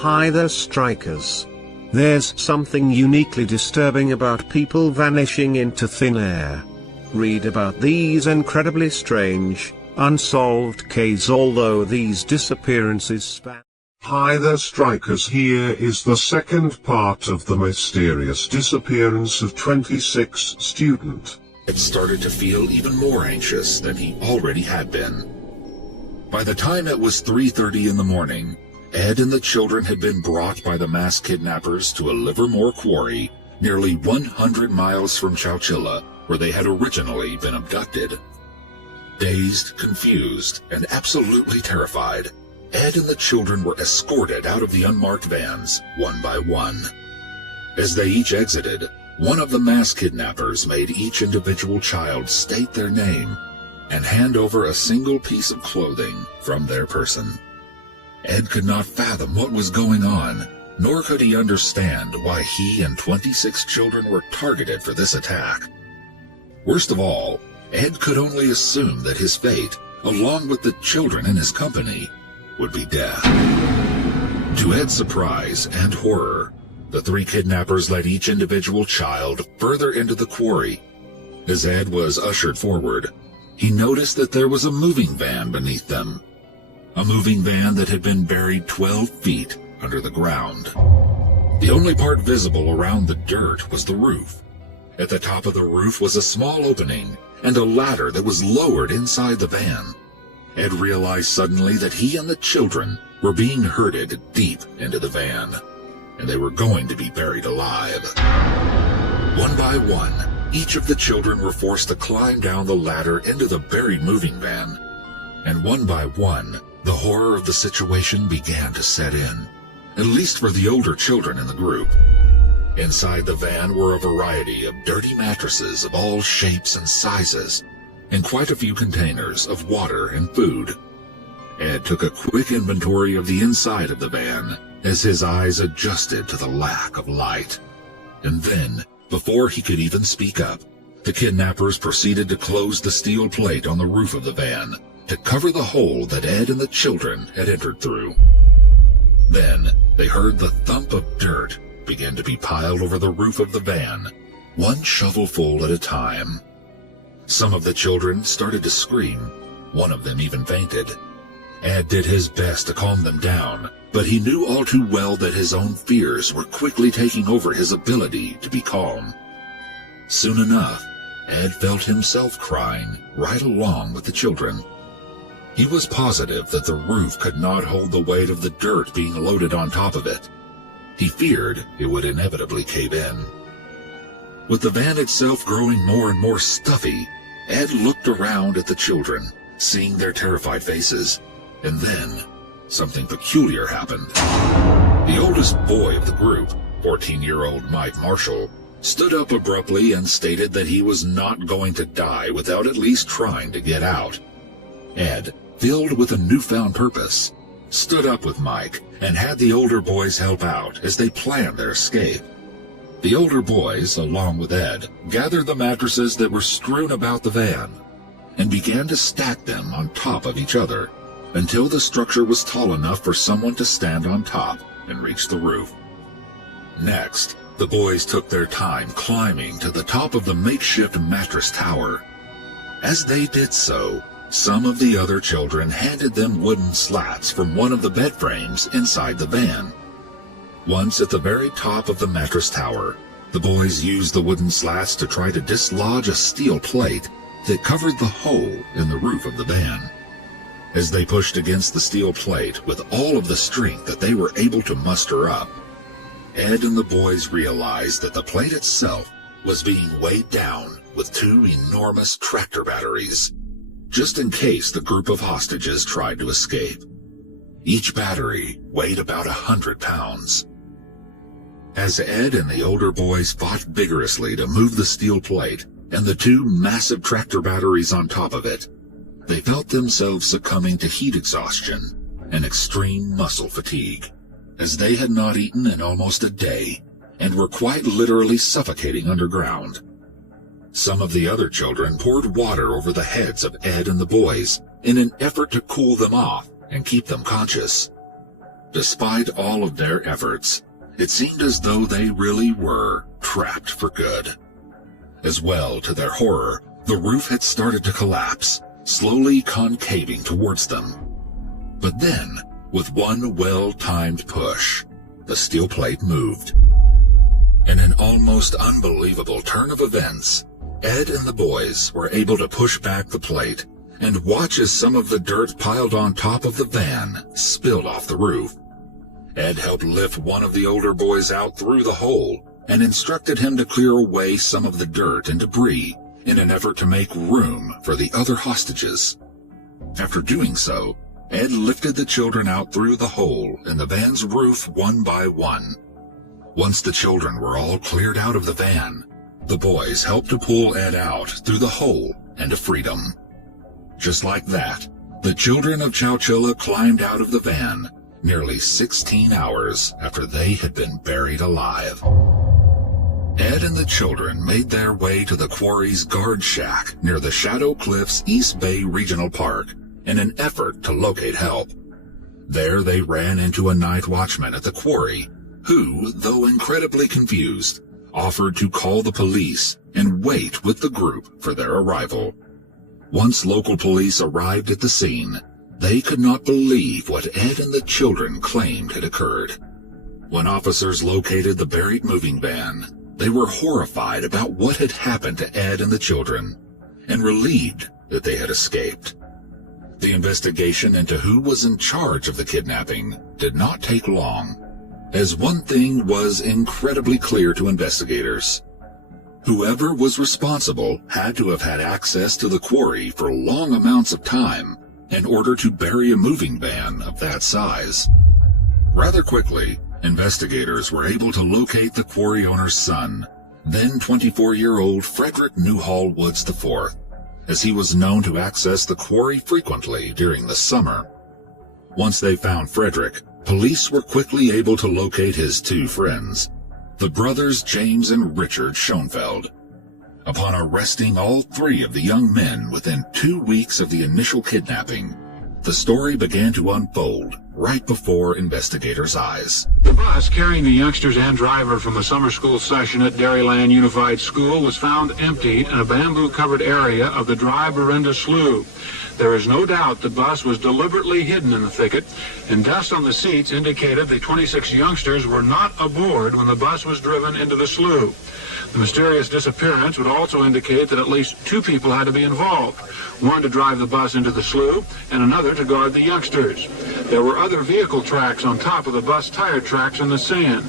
Hi there, strikers. There's something uniquely disturbing about people vanishing into thin air. Read about these incredibly strange, unsolved cases, although these disappearances span. Hi there, strikers. Here is the second part of the mysterious disappearance of 26 student. Ed started to feel even more anxious than he already had been. By the time it was 3:30 in the morning, Ed and the children had been brought by the mass kidnappers to a Livermore quarry nearly 100 miles from Chowchilla, where they had originally been abducted. Dazed, confused, and absolutely terrified, Ed and the children were escorted out of the unmarked vans, one by one. As they each exited, one of the mass kidnappers made each individual child state their name and hand over a single piece of clothing from their person. Ed could not fathom what was going on, nor could he understand why he and 26 children were targeted for this attack. Worst of all, Ed could only assume that his fate, along with the children in his company, would be death. To Ed's surprise and horror, the three kidnappers led each individual child further into the quarry. As Ed was ushered forward, he noticed that there was a moving van beneath them. A moving van that had been buried 12 feet under the ground. The only part visible around the dirt was the roof. At the top of the roof was a small opening and a ladder that was lowered inside the van. Ed realized suddenly that he and the children were being herded deep into the van, and they were going to be buried alive. One by one, each of the children were forced to climb down the ladder into the buried moving van, and one by one, the horror of the situation began to set in, at least for the older children in the group. Inside the van were a variety of dirty mattresses of all shapes and sizes, and quite a few containers of water and food. Ed took a quick inventory of the inside of the van as his eyes adjusted to the lack of light. And then, before he could even speak up, the kidnappers proceeded to close the steel plate on the roof of the van to cover the hole that Ed and the children had entered through. Then, they heard the thump of dirt begin to be piled over the roof of the van, one shovelful at a time. Some of the children started to scream. One of them even fainted. Ed did his best to calm them down, but he knew all too well that his own fears were quickly taking over his ability to be calm. Soon enough, Ed felt himself crying right along with the children. He was positive that the roof could not hold the weight of the dirt being loaded on top of it. He feared it would inevitably cave in. With the van itself growing more and more stuffy, Ed looked around at the children, seeing their terrified faces, and then something peculiar happened. The oldest boy of the group, 14-year-old Mike Marshall, stood up abruptly and stated that he was not going to die without at least trying to get out. Ed, filled with a newfound purpose, stood up with Mike and had the older boys help out as they planned their escape. The older boys, along with Ed, gathered the mattresses that were strewn about the van and began to stack them on top of each other until the structure was tall enough for someone to stand on top and reach the roof. Next, the boys took their time climbing to the top of the makeshift mattress tower. As they did so, some of the other children handed them wooden slats from one of the bed frames inside the van. Once at the very top of the mattress tower, the boys used the wooden slats to try to dislodge a steel plate that covered the hole in the roof of the van. As they pushed against the steel plate with all of the strength that they were able to muster up, Ed and the boys realized that the plate itself was being weighed down with two enormous tractor batteries, just in case the group of hostages tried to escape. Each battery weighed about 100 pounds. As Ed and the older boys fought vigorously to move the steel plate and the two massive tractor batteries on top of it, they felt themselves succumbing to heat exhaustion and extreme muscle fatigue, as they had not eaten in almost a day and were quite literally suffocating underground. Some of the other children poured water over the heads of Ed and the boys in an effort to cool them off and keep them conscious. Despite all of their efforts, it seemed as though they really were trapped for good. As well, to their horror, the roof had started to collapse, slowly concaving towards them. But then, with one well-timed push, the steel plate moved. In an almost unbelievable turn of events, Ed and the boys were able to push back the plate and watch as some of the dirt piled on top of the van spilled off the roof. Ed helped lift one of the older boys out through the hole and instructed him to clear away some of the dirt and debris in an effort to make room for the other hostages. After doing so, Ed lifted the children out through the hole in the van's roof one by one. Once the children were all cleared out of the van, the boys helped to pull Ed out through the hole and to freedom. Just like that, the children of Chowchilla climbed out of the van nearly 16 hours after they had been buried alive. Ed and the children made their way to the quarry's guard shack near the Shadow Cliffs East Bay Regional Park in an effort to locate help. There they ran into a night watchman at the quarry who, though incredibly confused, offered to call the police and wait with the group for their arrival. Once local police arrived at the scene, they could not believe what Ed and the children claimed had occurred. When officers located the buried moving van, they were horrified about what had happened to Ed and the children, and relieved that they had escaped. The investigation into who was in charge of the kidnapping did not take long, as one thing was incredibly clear to investigators. Whoever was responsible had to have had access to the quarry for long amounts of time in order to bury a moving van of that size. Rather quickly, investigators were able to locate the quarry owner's son, then 24-year-old Frederick Newhall Woods IV, as he was known to access the quarry frequently during the summer. Once they found Frederick, police were quickly able to locate his two friends, the brothers James and Richard Schoenfeld. Upon arresting all three of the young men within 2 weeks of the initial kidnapping, the story began to unfold right before investigators' eyes. The bus carrying the youngsters and driver from a summer school session at Dairyland Unified School was found emptied in a bamboo-covered area of the Dry Berenda Slough. There is no doubt the bus was deliberately hidden in the thicket, and dust on the seats indicated the 26 youngsters were not aboard when the bus was driven into the slough. The mysterious disappearance would also indicate that at least 2 people had to be involved, one to drive the bus into the slough and another to guard the youngsters. There were other vehicle tracks on top of the bus tire tracks in the sand.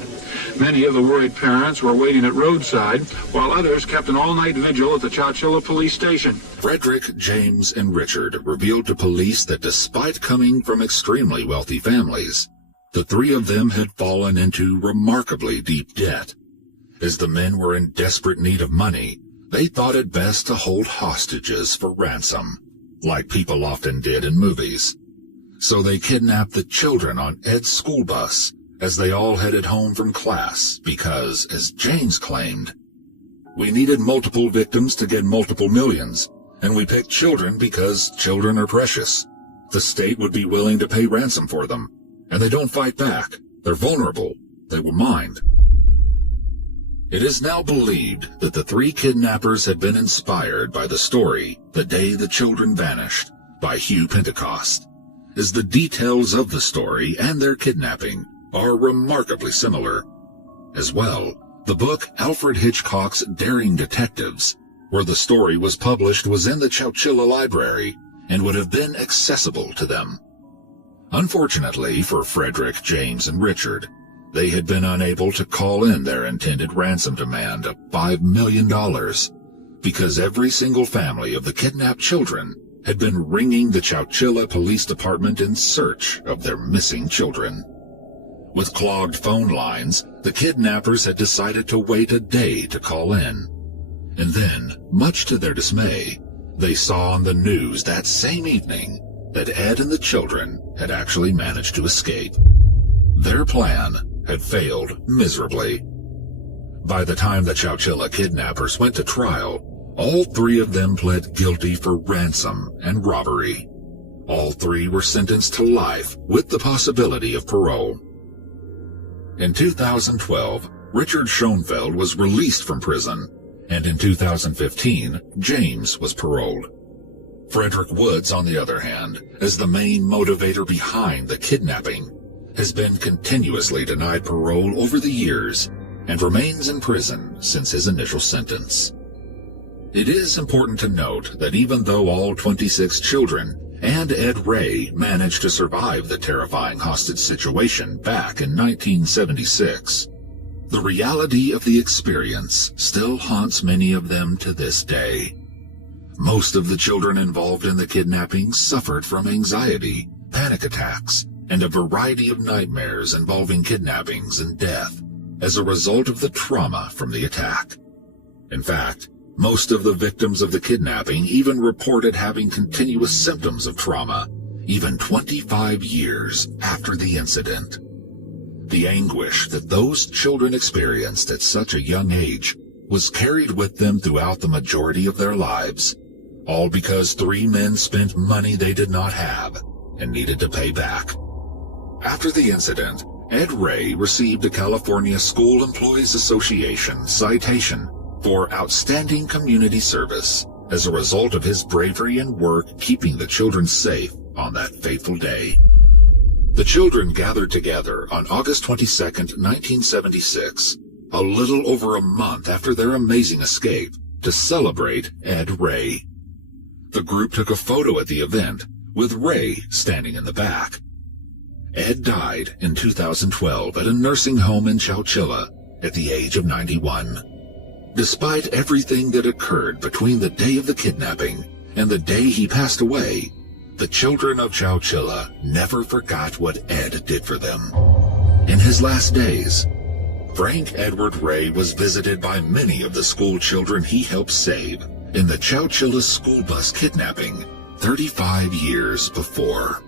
Many of the worried parents were waiting at roadside, while others kept an all-night vigil at the Chowchilla police station. Frederick, James, and Richard revealed to police that despite coming from extremely wealthy families, the 3 of them had fallen into remarkably deep debt. As the men were in desperate need of money, they thought it best to hold hostages for ransom, like people often did in movies. So they kidnapped the children on Ed's school bus as they all headed home from class because, as James claimed, "We needed multiple victims to get multiple millions, and we picked children because children are precious. The state would be willing to pay ransom for them, and they don't fight back. They're vulnerable. They will mind." It is now believed that the 3 kidnappers had been inspired by the story "The Day the Children Vanished" by Hugh Pentecost, as the details of the story and their kidnapping are remarkably similar. As well, the book Alfred Hitchcock's Daring Detectives, where the story was published, was in the Chowchilla Library and would have been accessible to them. Unfortunately for Frederick, James, and Richard, they had been unable to call in their intended ransom demand of $5 million because every single family of the kidnapped children had been ringing the Chowchilla Police Department in search of their missing children. With clogged phone lines, the kidnappers had decided to wait a day to call in. And then, much to their dismay, they saw on the news that same evening that Ed and the children had actually managed to escape. Their plan had failed miserably. By the time the Chowchilla kidnappers went to trial, all 3 of them pled guilty for ransom and robbery. All three were sentenced to life with the possibility of parole. In 2012, Richard Schoenfeld was released from prison, and in 2015, James was paroled. Frederick Woods, on the other hand, as the main motivator behind the kidnapping, has been continuously denied parole over the years and remains in prison since his initial sentence. It is important to note that even though all 26 children and Ed Ray managed to survive the terrifying hostage situation back in 1976, the reality of the experience still haunts many of them to this day. Most of the children involved in the kidnapping suffered from anxiety, panic attacks, and a variety of nightmares involving kidnappings and death as a result of the trauma from the attack. In fact, most of the victims of the kidnapping even reported having continuous symptoms of trauma, even 25 years after the incident. The anguish that those children experienced at such a young age was carried with them throughout the majority of their lives, all because three men spent money they did not have and needed to pay back. After the incident, Ed Ray received a California School Employees Association citation for outstanding community service as a result of his bravery and work keeping the children safe on that fateful day. The children gathered together on August 22, 1976, a little over a month after their amazing escape, to celebrate Ed Ray. The group took a photo at the event, with Ray standing in the back. Ed died in 2012 at a nursing home in Chowchilla at the age of 91. Despite everything that occurred between the day of the kidnapping and the day he passed away, the children of Chowchilla never forgot what Ed did for them. In his last days, Frank Edward Ray was visited by many of the school children he helped save in the Chowchilla school bus kidnapping 35 years before.